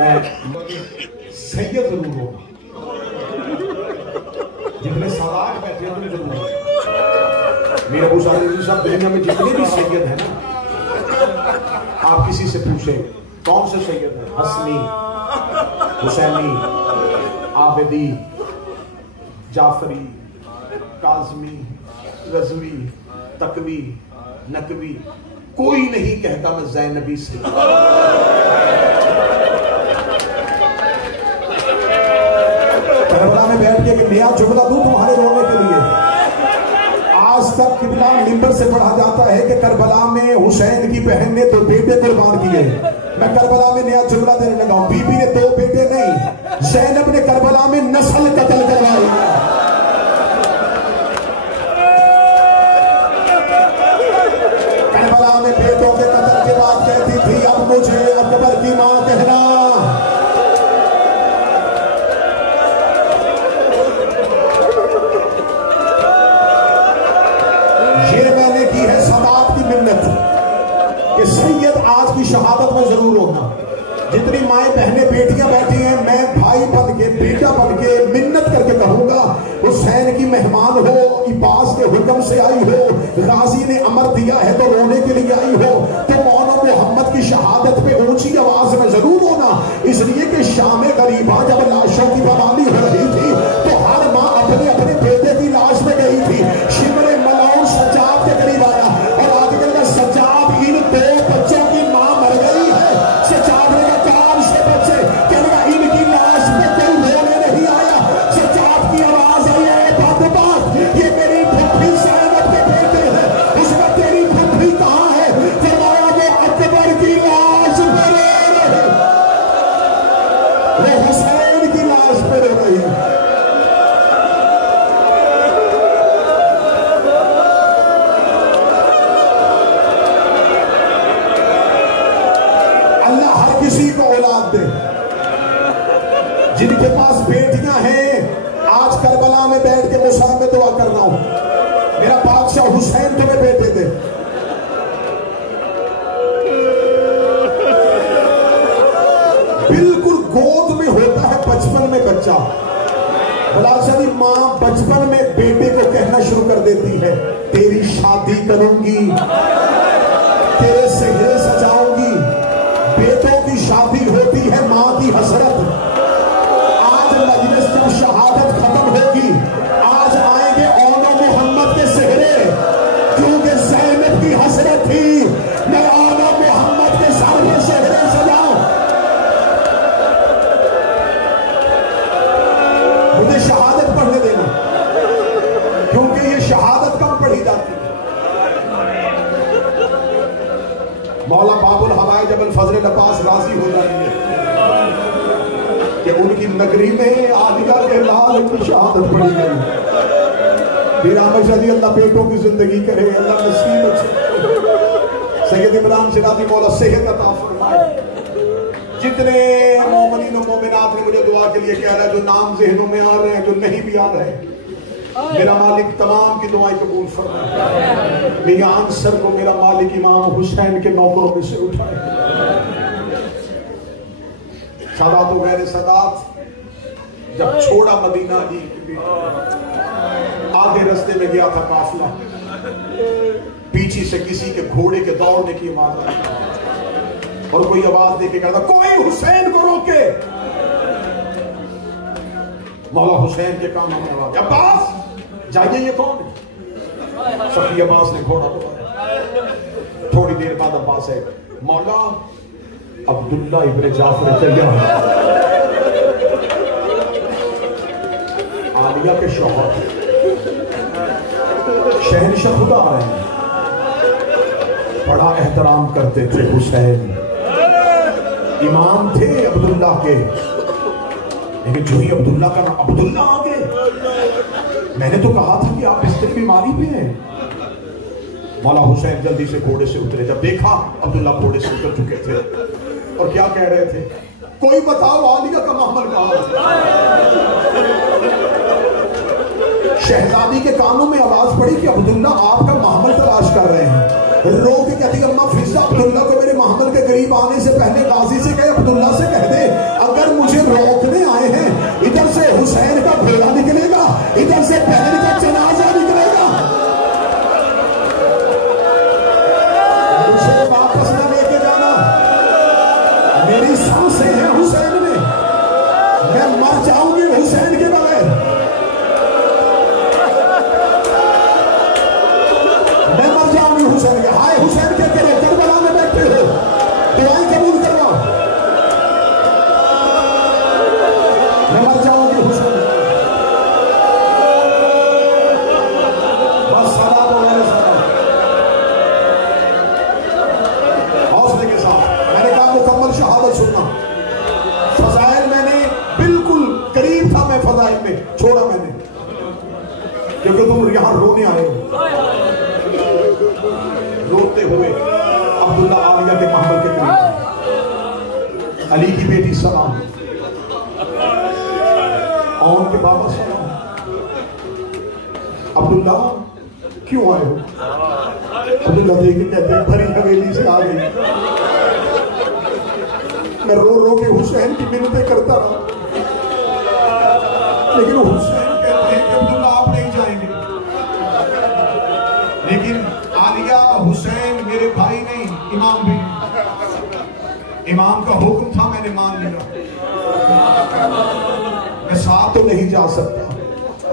मैं सैयद जरूर होगा, जितने सादात बैठे हैं तुम जरूर हो। मेरे अबू साहब साहब दुनिया में जितने भी सैयद हैं ना, आप किसी से पूछे कौन से सैयद हैं, हसनी, हुसैनी, आबिदी, जाफरी, काज़मी, रज़वी, तकवी, नकवी, कोई नहीं कहता मैं ज़ैनबी से। करबला में बैठ के एक नया जुमला दूं तुम्हारे रोने के लिए। आज तक किबला मिंबर से पढ़ा जाता है कि करबला में हुसैन की बहन ने 2 बेटे कुर्बान किए। मैं करबला में नया जुमला देने लगा हूं, बीबी ने 2 बेटे नहीं, ज़ैनब ने करबला में नस्ल कत्ल करवाई। करबला में बेटों के कत्ल के बाद कहती थी अब मुझे अकबर की मां कहना। ये मैंने की है सदात की मिन्नत कि सैयद आज की शहादत में जरूर होगा। जितनी माएं बहनें बेटियां बैठी हैं, मैं भाई बन के, बेटा बन के मिन्नत करके कहूंगा हुसैन की मेहमान हो, इब्बास के हुक्म से आई हो, गाजी ने अमर दिया है तो रोने के लिए आई हो, तो मौला मोहम्मद की शहादत पे ऊंची आवाज में जरूर होना। इसलिए कि शाम गरीबा जब लाशों की बवाली हो रही थी तो हर माँ अपने अपने बेटे की लाश में गई थी। शिमरे मलाउन सज्जाद के करीब आया और आजकल का सज्जाद इन 2 बच्चों की माँ मर गई है। सज्जाद ने कहा काम से बच्चे, कहने का इनकी लाश पे कोई रोने नहीं आया। सज्जाद की आवाज आई है बात, ये मेरी फुफी ज़ैनब के बेटे हैं। उसमें तेरी फुफी कहाँ है? फरमाया वो अकबर की लाश पे रो रही, वो हुसैन की लाश पे रो रही है। अल्लाह हर किसी को औलाद दे। जिनके पास बेटियां हैं, आज करबला में बैठ के मुसाब में दुआ कर रहा हूं, मेरा बादशाह हुसैन तुम्हें बेटे दे। बिल्कुल गोद में होता है बचपन में बच्चा। बलाशादी मां बचपन में बेटे को कहना शुरू कर देती है तेरी शादी करूंगी, तेरे सेहरे सजाऊंगी। बेटों की शादी होती है मां की हसरत। आज मजलिस जब शहादत खत्म होगी, आज आएंगे औनो मोहम्मद के सेहरे, क्योंकि ज़ैनब की हसरत थी मैं औनो मोहम्मद के सर पे सेहरे सजाऊं। मुझे शहादत पढ़ने देना, क्योंकि ये शहादत कम पढ़ी जाती है। मौला बाबुल हवाए जबल फजल अब्बास राजी हो जाएंगे कि उनकी नगरी में आलिया के लाल की शहादत पड़ी गई। अल्लाह बेटों की जिंदगी करे, अल्लाह नसीब अच्छे। सैयद इमरान शिराजी मौला सेहत अता फरमाए। जितने मोमिनीन और मोमिनात ने मुझे दुआ के लिए कह रहा है, जो नाम ज़हनों में आ रहे हैं, जो नहीं भी आ रहे हैं, मेरा मालिक तमाम की दुआएं कबूल फरमाए। मियां अंसर को मेरा मालिक इमाम हुसैन के नौकरों में से उठाए। सादात वगैरह सादात जब छोड़ा मदीना ही, आधे रास्ते में गया था काफिला, पीछे से किसी के घोड़े के दौड़ने की आवाज आई और कोई आवाज दे के कहता कोई हुसैन को रोके। मौला हुसैन के कानों में आवाज, अब्बास जाइए, ये कौन है? सफी अब्बास ने घोड़ा दौड़ाया। थोड़ी देर बाद अब्बास है, मौला अब्दुल्ला इब्न जाफर तैयार, आलिया के शौहर, शहनशाह खुदा आ रहे हैं। बड़ा एहतराम करते थे हुसैन, इमाम थे अब्दुल्ला के, लेकिन जो ही अब्दुल्ला का नाम अब्दुल्ला आ गए। मैंने तो कहा था कि आप इस बीमारी पे हैं। मौला हुसैन जल्दी से घोड़े से उतरे, जब देखा अब्दुल्ला घोड़े से उतर चुके थे और क्या कह रहे थे, कोई बताओ आलिया का महमल कहां है? शहजादी के कानों में आवाज पड़ी कि अब्दुल्ला आपका महमल तलाश कर रहे हैं। रो के कहती अम्मा फिजा अब्दुल्ला को मेरे महमल के करीब आने से पहले गाजी से कहे अब्दुल्ला से कह दे इधर से बहन का जनाजा निकलेगा, उसे वापस न लेके जाना। मेरी सांसें हैं हुसैन में, मैं मर जाऊंगी हुसैन के बगैर, मैं मर जाऊंगी हुसैन के। हाय हुसैन के करो, करबला में बैठे हो, दुआएं कबूल करवाओ, मैं मर जाऊंगी हुसैन। बस सलाम वगैरह सलाम, हौसले के साथ। मैंने कहा मुकम्मल शहादत सुनना। फजाइल मैंने बिल्कुल करीब था, मैं फजाइल में छोड़ा मैंने, क्योंकि तुम यहां रोने आए हो। रोते हुए अब्दुल्ला आलिया के महल के करीब, अली की बेटी सलाम, और के बाबा सलाम। अब्दुल्ला क्यों आए हो? अब्दुल्ला देखिए कहते हैं भरी हवेली से आ गई। मैं रो रो के हुसैन की मिन्नतें करता रहा, लेकिन हुसैन कहते हैं कि अब्दुल्ला आप नहीं जाएंगे। लेकिन आलिया हुसैन मेरे भाई नहीं, इमाम भी, इमाम का हुक्म था, मैंने मान लिया। मैं साथ तो नहीं जा सकता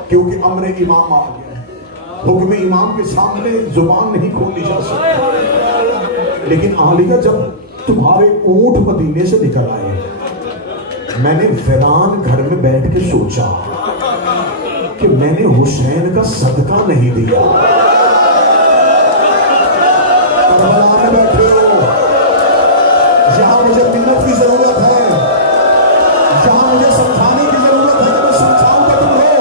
क्योंकि अमरे इमाम आ गया, हुक्म इमाम के सामने जुबान नहीं खोली जा सकती। लेकिन आलिया जब तुम्हारे ऊंट मदीने से निकल आए, मैंने वीरान घर में बैठ के सोचा कि मैंने हुसैन का सदका नहीं दिया। करबला में बैठे हो, जहां मुझे मिन्नत की जरूरत है, जहां मुझे समझाने की जरूरत है कि मैं समझाऊं तो तुम हो।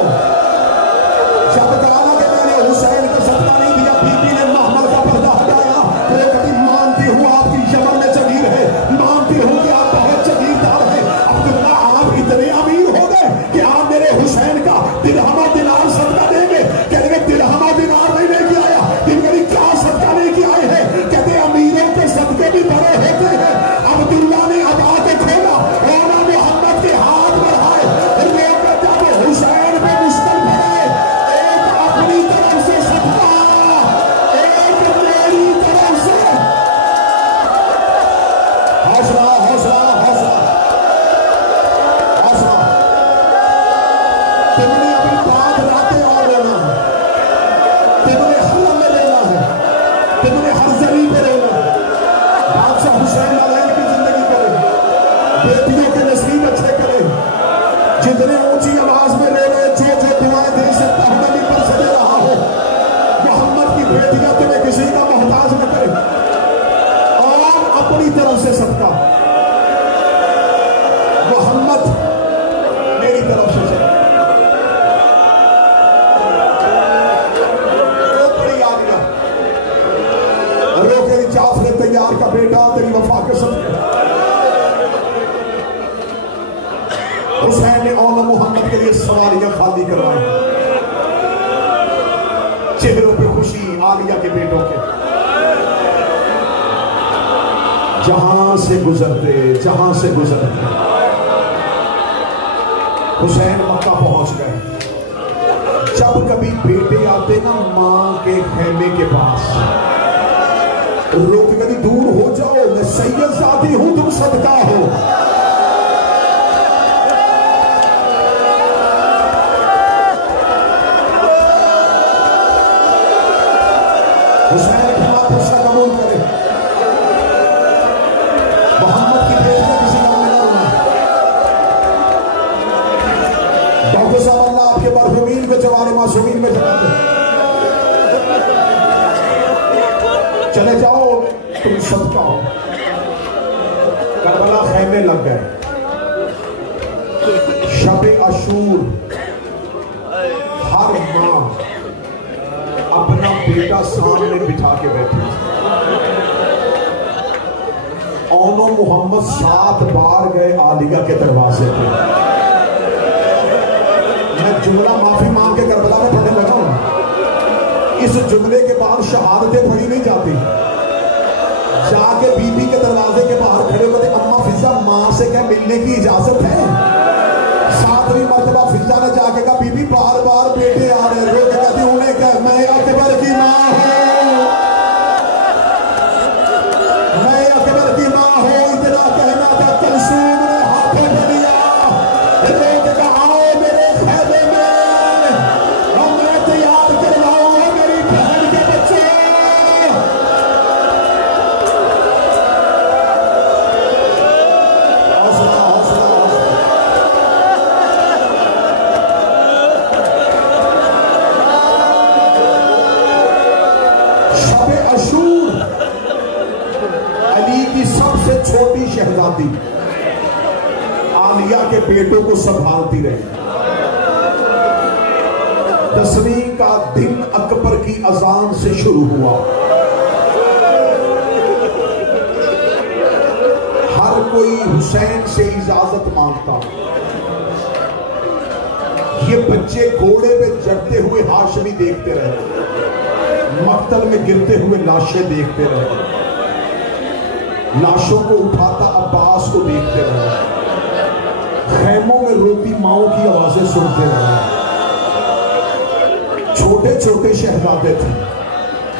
जब कहा कि मैंने हुसैन का सदका नहीं दिया, बीबी ने महमल का पर्दा हटाया। वो कभी मानती हूँ आपकी यमन में जगीर है, मानती हूँ कि आप बहुत जगीरदार हैं। अब्दुल्ला आप इतने अमीर हो गए कि आप मेरे हुसैन का दिरहमा दिनार सदका देंगे। कहते दिरहमा दिनार नहीं लेके आया, इनके क्या सदका लेके आए हैं? कहते अमीरों के सदके भी बड़े होते हैं। अब्दुल्ला ने अदा के खोला और मोहम्मद के हाथ बढ़ाए, जब हुसैन पे मुश्किल पड़े, एक अपनी तरफ से सदका, एक मेरी तरफ से। हौसला हौसला हौसला हौसला। तुमने अपनी बात रातें और लेना है, तुमने हर लम्हे लेना है, तुमने हर जमीन पे लेना है। बादशाह हुसैन अलाइन की जिंदगी करे, बेटियों के नसीब अच्छे करे, जितने ऊंची आवाज में ले लो, जो जो दुआएं दे सकता हूं मैं ऊपर से दे रहा हूं। मोहम्मद की बेटियां तुम्हें किसी का मोहताज न करे, और अपनी तरफ से सबका मोहम्मद मेरी तरफ से सबका। जाफर तैयार का बेटा तेरी वफा के सदके। हुसैन ने औन मोहम्मद के लिए सवारियां खाली करवाई, चेहरों पे खुशी आलिया के बेटों के। जहां से गुजरते हुसैन मक्का पहुंच गए। जब कभी बेटे आते ना मां के खेमे के पास, रोक कभी दूर हो जाओ, मैं सैयद जाती हूं, तुम सदका हो। हुसैन की बात उसका कबूल करे। मोहम्मद की बेटियां किसी काम में ना होना। डॉक्टर साहब अल्लाह आपके मरहूमीन को जवान मासूमीन में जगा दे। चले जाओ, तुम सबका हो। करबला खेमे लग गए। शब अशूर हर मां अपना बेटा सामने बिठा के बैठी। औनो मोहम्मद 7 बार गए आलिया के दरवाजे पे। मैं जुमला माफी मांग के करबला में पढ़ने लगा हूं। इस जुमले के बाद शहादतें पढ़ी नहीं जाती। जाके बीबी के दरवाजे के बाहर खड़े होते, अम्मा फिजा मां से क्या मिलने की इजाजत है? 7वीं मर्तबा फिजा ने जाके कहा बीबी बार बार बेटे सबसे छोटी शहजादी आलिया के बेटों को संभालती रही। 10वीं का दिन अकबर की अजान से शुरू हुआ। हर कोई हुसैन से इजाजत मांगता। ये बच्चे घोड़े पे चढ़ते हुए हाशमी देखते रहे, मक्तल में गिरते हुए लाशें देखते रहे, लाशों को उठाता अब्बास को देखते रहे, खैमों में रोती माओं की आवाजें सुनते रहे। छोटे छोटे शहजादे थे।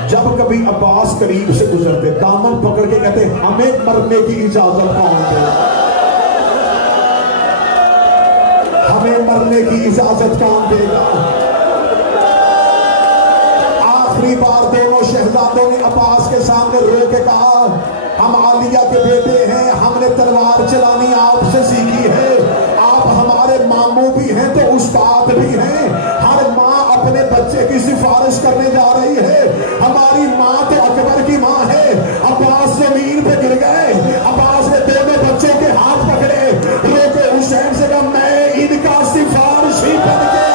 जब कभी अब्बास करीब से गुजरते दामन पकड़ के कहते हमें मरने की इजाजत कौन दे, हमें मरने की इजाजत कौन देगा। आखिरी बार दोनों शहजादों ने अब्बास के सामने रो के कहा हम आलिया के बेटे हैं, हमने तलवार चलानी आपसे सीखी है, आप हमारे मामू भी हैं तो उस्ताद भी हैं। हर माँ अपने बच्चे की सिफारिश करने जा रही है, हमारी माँ तो अकबर की माँ है। अब्बास जमीन पे गिर गए। अब्बास ने दोनों बच्चों के हाथ पकड़े, रोके हुसैन से कहा मैं इनका सिफारिश ही बन गया।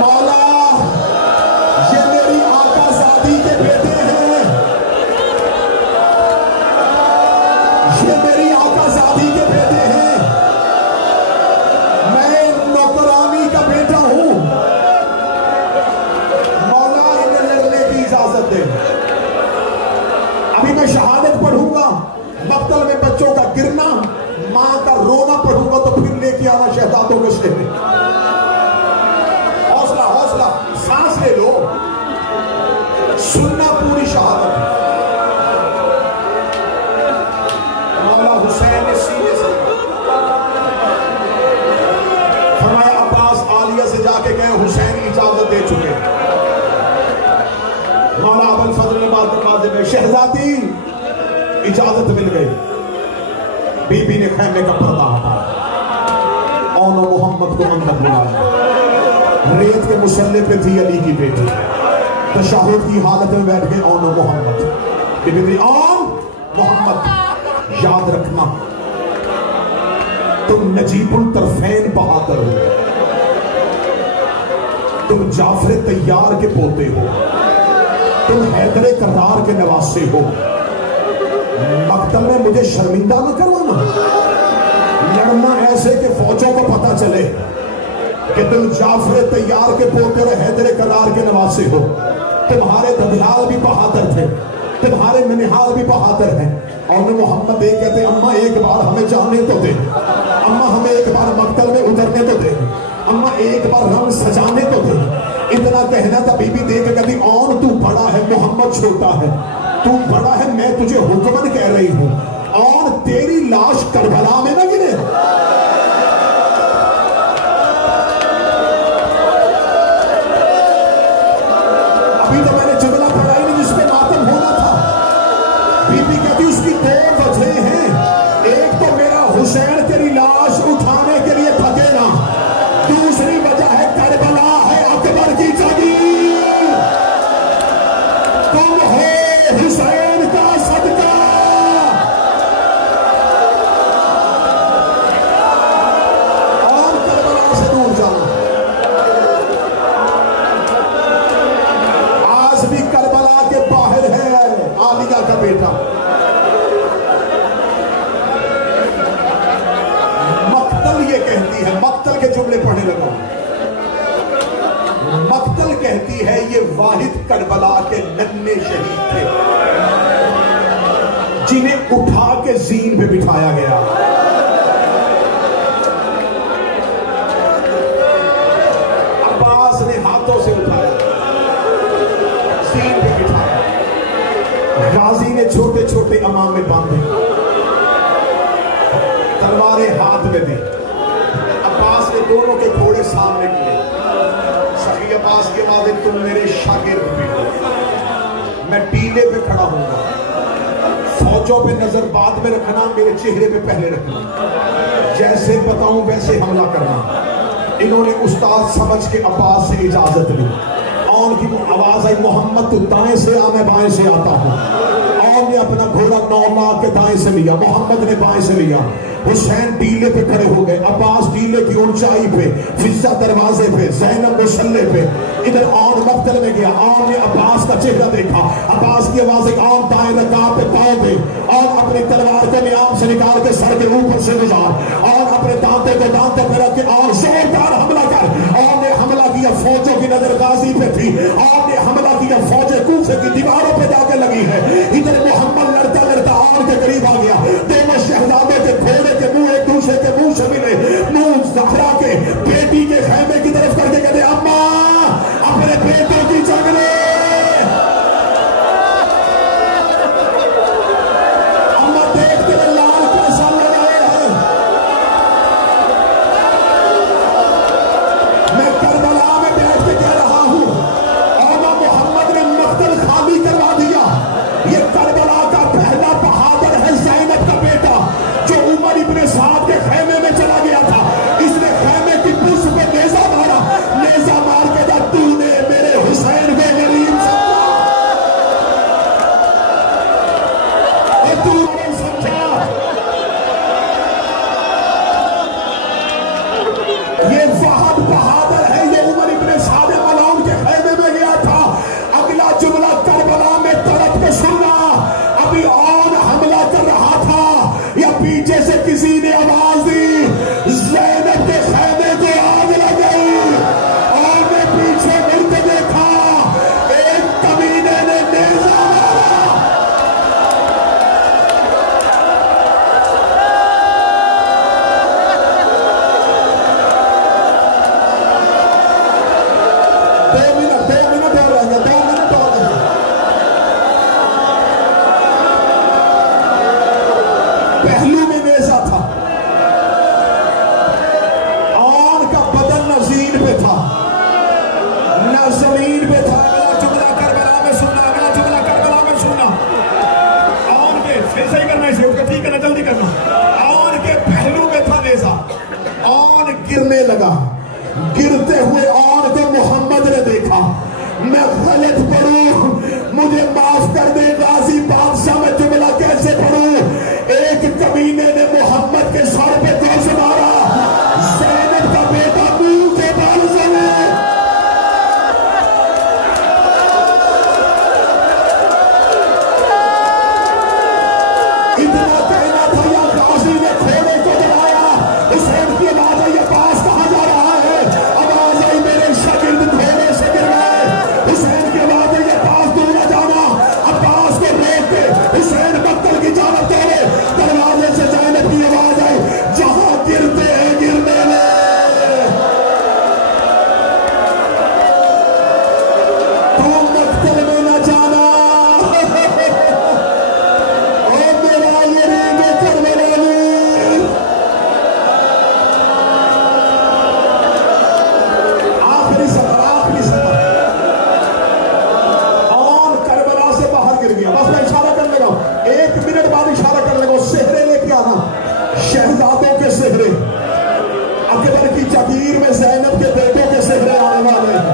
मौला ये मेरी आकाज़ादी के बेटे हैं, ये मेरी आकाज़ादी के बेटे हैं, मैं नौकरानी का बेटा हूं। मौला इन्हें लड़ने की इजाजत दे। अभी मैं शहादत पढ़ूंगा, मक्तल में बच्चों का गिरना, मां का रोना पढ़ूंगा तो फिर लेके आना शहजादों के शहर। हौसला हौसला, सांस ले लो, सुनना पूरी शहादत। मौला हुसैन ने सीने से फरमाया अब्बास आलिया से जाके कहे हुसैन इजाजत दे चुके। मौला अबुल फजल ने बात में शहजादी इजाजत मिल गई। बीबी ने खैमे का पर्दा हटाया और मोहम्मद को अंदर बुलाया। रेत के मुसल्ले पे थी अली की बेटी, तशहुद की हालत में बैठ गए और मोहम्मद। बीबी और मोहम्मद याद रखना तुम नजीबुल तरफैन बहादुर हो, तुम जाफर तैयार के पोते हो, तुम हैदर करार के नवासे हो। मक्तल में मुझे शर्मिंदा न करवाना, लड़ना ऐसे कि फौजों को पता चले कि तुम जाफर तैयार के पोते और हैदर करार के नवासे हो। तुम्हारे दबियाल भी बहादुर थे, तुम्हारे ननिहाल भी बहादुर हैं। और मोहम्मद एक कहते अम्मा एक बार हमें जाने तो दे, अम्मा हमें एक बार मक्तल में उतरने तो दे, अम्मा एक बार रंग सजाने तो दे। इतना कहना था, बीबी देख कहती और तू बड़ा है, मोहम्मद छोटा है, तू बड़ा है, मैं तुझे हुक्मन कह रही हूं और तेरी लाश करबला में न गिरे। अभी तो मैंने जुमला पढ़ा ही नहीं जिसपे मातम होना था। बीबी कहती उसकी दो वजह हैं, एक तो मेरा हुसैन तेरी लाश उठाने के लिए थकेगा, दूसरी वजह है करबला है अकबर की जगीर, तुम हो हुसैन का सदका। और करबला से दूर जाना। आज भी करबला के बाहर है आलिया का बेटा। मक्तल ये कहती है, मक्तल के जुमले पढ़ने लगा। मक्तल कहती है ये वाहिद करबला के नन्हे शहीद थे जिन्हें उठा के जीन पे बिठाया गया। अब्बास ने हाथों से उठाया, जीन पे बिठाया, गाजी ने छोटे छोटे अमाम में बांधे, तलवारें हाथ में दी। अब्बास ने दोनों के घोड़े सामने किए। सही अब्बास के बाद तुम मेरे शागिर्द भी हो, मैं टीले पे खड़ा हूंगा, फौजों पे नजर बाद में रखना, मेरे चेहरे पे पहले रखना, जैसे बताऊं वैसे हमला करना। इन्होंने उस्ताद समझ के अब्बास से इजाजत ली और की आवाज आई, मोहम्मद तू दाएं से आ, मैं बाएं से आता हूँ। और ने अपना घोड़ा नौमाक के दाएं से लिया, मोहम्मद ने बाएं से लिया। हुसैन टीले पे खड़े हो गए, अब्बास टीले की ऊंचाई पे, फिजा दरवाजे पे, ज़ैनब मुसल्ले पे। इधर आन मक्तल में गया, आन ने अब्बास का चेहरा देखा, अब्बास की आवाज, आन दाएं रकाब पे पाँव दे और अपनी तलवार को नियाम से निकाल के सर के ऊपर से गुजार और अपने दांते को दांतों पर रख के और जोरदार हमला कर। और ने हमला किया, फौजों की नजर गाजी पे थी, और ने हमला किया, फौजें कूफे की दीवारों पे जाके लगी है। इधर मोहम्मद लड़ता लड़ता आन के करीब आ गया, दोनों शहजादे के घोड़े के मुंह एक दूसरे के मुंह से मिले, मुंह ज़हरा के बेटी के खैमे की तरफ करके कहते, अम्मा अपने बेटों की जंग ले। अम्मा देखते हुए लाल कैसा लगाए हैं। मैं करबला में बैठ के कह रहा हूं, और मोहम्मद ने मक्तल खाली करवा दिया। ये करबला का पहला बहादुर है, ज़ैनब का बेटा, जो उमर इब्ने साद के खैमे में चला गया था। इसने खैमे की पुष्ट पे नेज़ा मारा, नेज़ा मार के जब तूने मेरे हुसैन को गरीब समझा, तू नहीं समझा। ये फहद बहादुर है, ये उमर इब्ने साद मलऊन के खैमे में गया था। अगला जुमला करबला में तड़प के सुनना, अभी और हमला कर रहा था या पीछे से किसी ने आवाज दी, ज़ैनब के खैमे को आग लग गई। और मैं पीछे मुड़ के देखा, एक कमीने ने नेज़ा मारा। दो मिनट और रह गया, 2 मिनट और रह गया। पहलू में नेज़ा था, आन का बदन नज़ीर पे था, नज़मीर पे था। अगला जुमला करबला में सुनना, अगला जुमला करबला में सुनना। आन के फिर सही करना, इसे उसका ठीक करना, जल्दी करना। आन के पहलू में था नेज़ा, आन गिरने लगा। गिरते हुए आन को मोहम्मद ने देखा। मैं गलत पढ़ूं, मुझे माफ कर दे गाजी बादशाह, में जुमला कैसे पढ़ूं। एक कमीने ने मोहम्मद के सर पे दोष मारा, ज़ैनब का बेटा मुंह के बाल जले। इतना कहना था या गाजी ने घोड़े को बुलाया, हुसैन की आवाज आई, अब्बास कहां जा रहा है। आवाज आई, मेरे शागिर्द घोड़े से गिर गए। हुसैन की आवाज आई, अब्बास दूर न जाना। अब्बास को रोक के हुसैन मक्तल की जानब दौड़े। दरवाजे से ज़ैनब की आवाज आई, जहां गिरते हैं गिरने ले। तू मक्तल में न जाना। ओ मेरा ये रीमे करबलानी। आखिरी सफर, आखिरी सफर। और करबला से बाहर गिर गया। बस मैं इशारा करने लगा, 1 मिनट बाद इशारा करने लगा। सेहरे लेके आना, शहजादों के सेहरे। अकबर की जागीर में ज़ैनब के बेटों के सेहरे आने वाले हैं।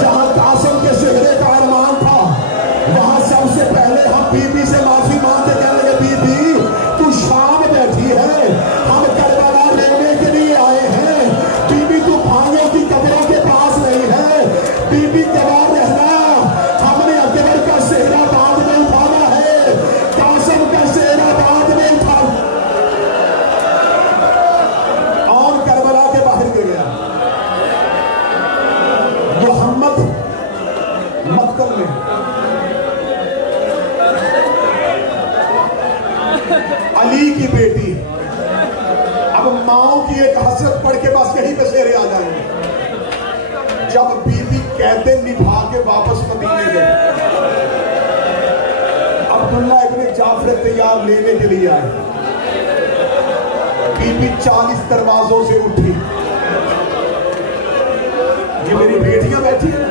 जहां कासिम के सेहरे का अरमान था, वहां सबसे पहले हम बीबी से माफी मांगते कहने लगे, बीबी तू शाम बैठी है, हम करबला लेने के लिए आए हैं। बीबी तू भाइयों की कब्रों के पास नहीं है, बीबी गवाह रहना। हमने अकबर का सेहरा बाद में उठाना है, कासिम का सेहरा बाद में उठा। और करबला के बाहर गिर गया मोहम्मद मक्तल में। अली की बेटी, अब माओ की एक हसरत पढ़ के बस यहीं पे सेहरे आ जाएंगे। जब बीबी कहते निभा के वापस मदीने गए, अब्दुल्ला इब्ने जाफर तैयार लेने के लिए आए। बीबी 40 दरवाजों से उठी। ये मेरी बेटियां बैठी है,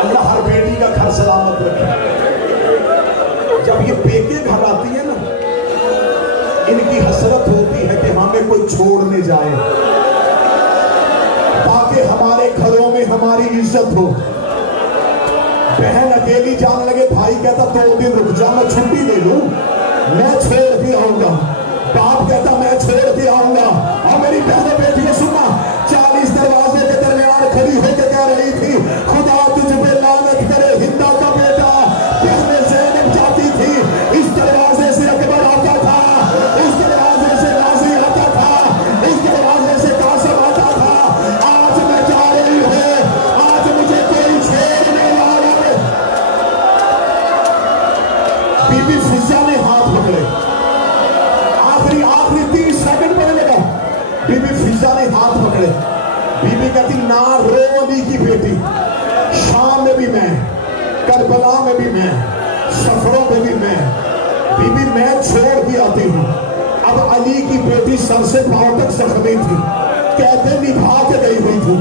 अल्लाह हर बेटी का घर सलामत रखे। जब ये बेटे घर आती है ना, इनकी हसरत होती है कि हमें कोई छोड़ने जाए। ताकि हमारे घरों में हमारी इज्जत हो। बहन अकेली जाने लगे, भाई कहता 2 दिन रुक जा, मैं छुट्टी ले लूं, मैं छोड़ के आऊंगा। बाप कहता मैं छोड़ के आऊंगा। और मेरी बहनों बेटियों सुनना, 40 दरवाजे के दरमियान खड़ी होकर कह रही थी, खुदा तुझ पे लानत करे हिंदा का बेटा। पहले ज़ैनब जाती थी, इस दरवाजे से अकबर आता था, उस दरवाजे से गाजी आता था, उस दरवाजे से कासिम आता था। आज मैं जा रही हूँ, आज मुझे कोई छोड़ने वाला नहीं। बीबी फिजा ने हाथ पकड़े, आखिरी 30 सेकंड पड़े लगा। बीबी फिजा ने हाथ पकड़े। बीबी कहती ना रो अली की बेटी, शाम में भी मैं, करबला में भी मैं, सफरों में भी मैं। बीबी मैं छोड़ के आती हूँ। अब अली की बेटी सर से पांव तक जख्मी थी, कहते निभा के गई हुई थी।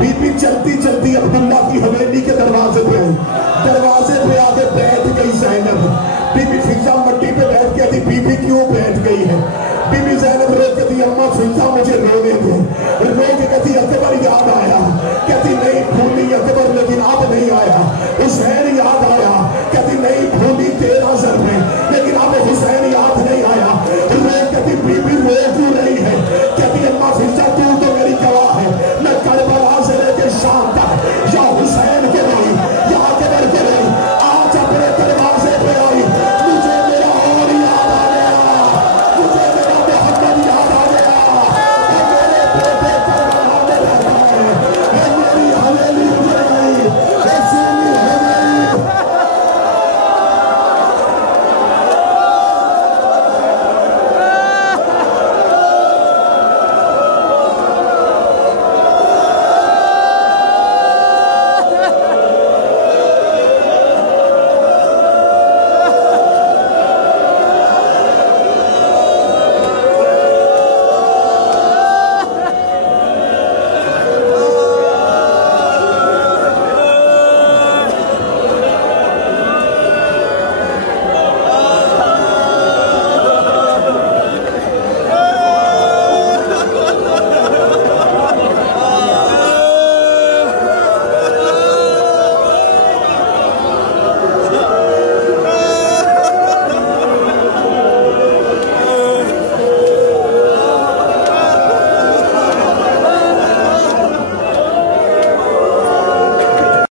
बीबी चलती चलती अब्दुल्ला की हवेली के दरवाजे पे आई, दरवाजे पे आके बैठ गई ज़ैनब। बीबी फिजा मट्टी पे बैठ के थी, बीबी क्यों बैठ गई है? बीबी ज़ैनब रो के थी, अम्मा फिजा मुझे रोने दे। रो के कहती अकबर याद आया, कहती नहीं भूली अकबर, लेकिन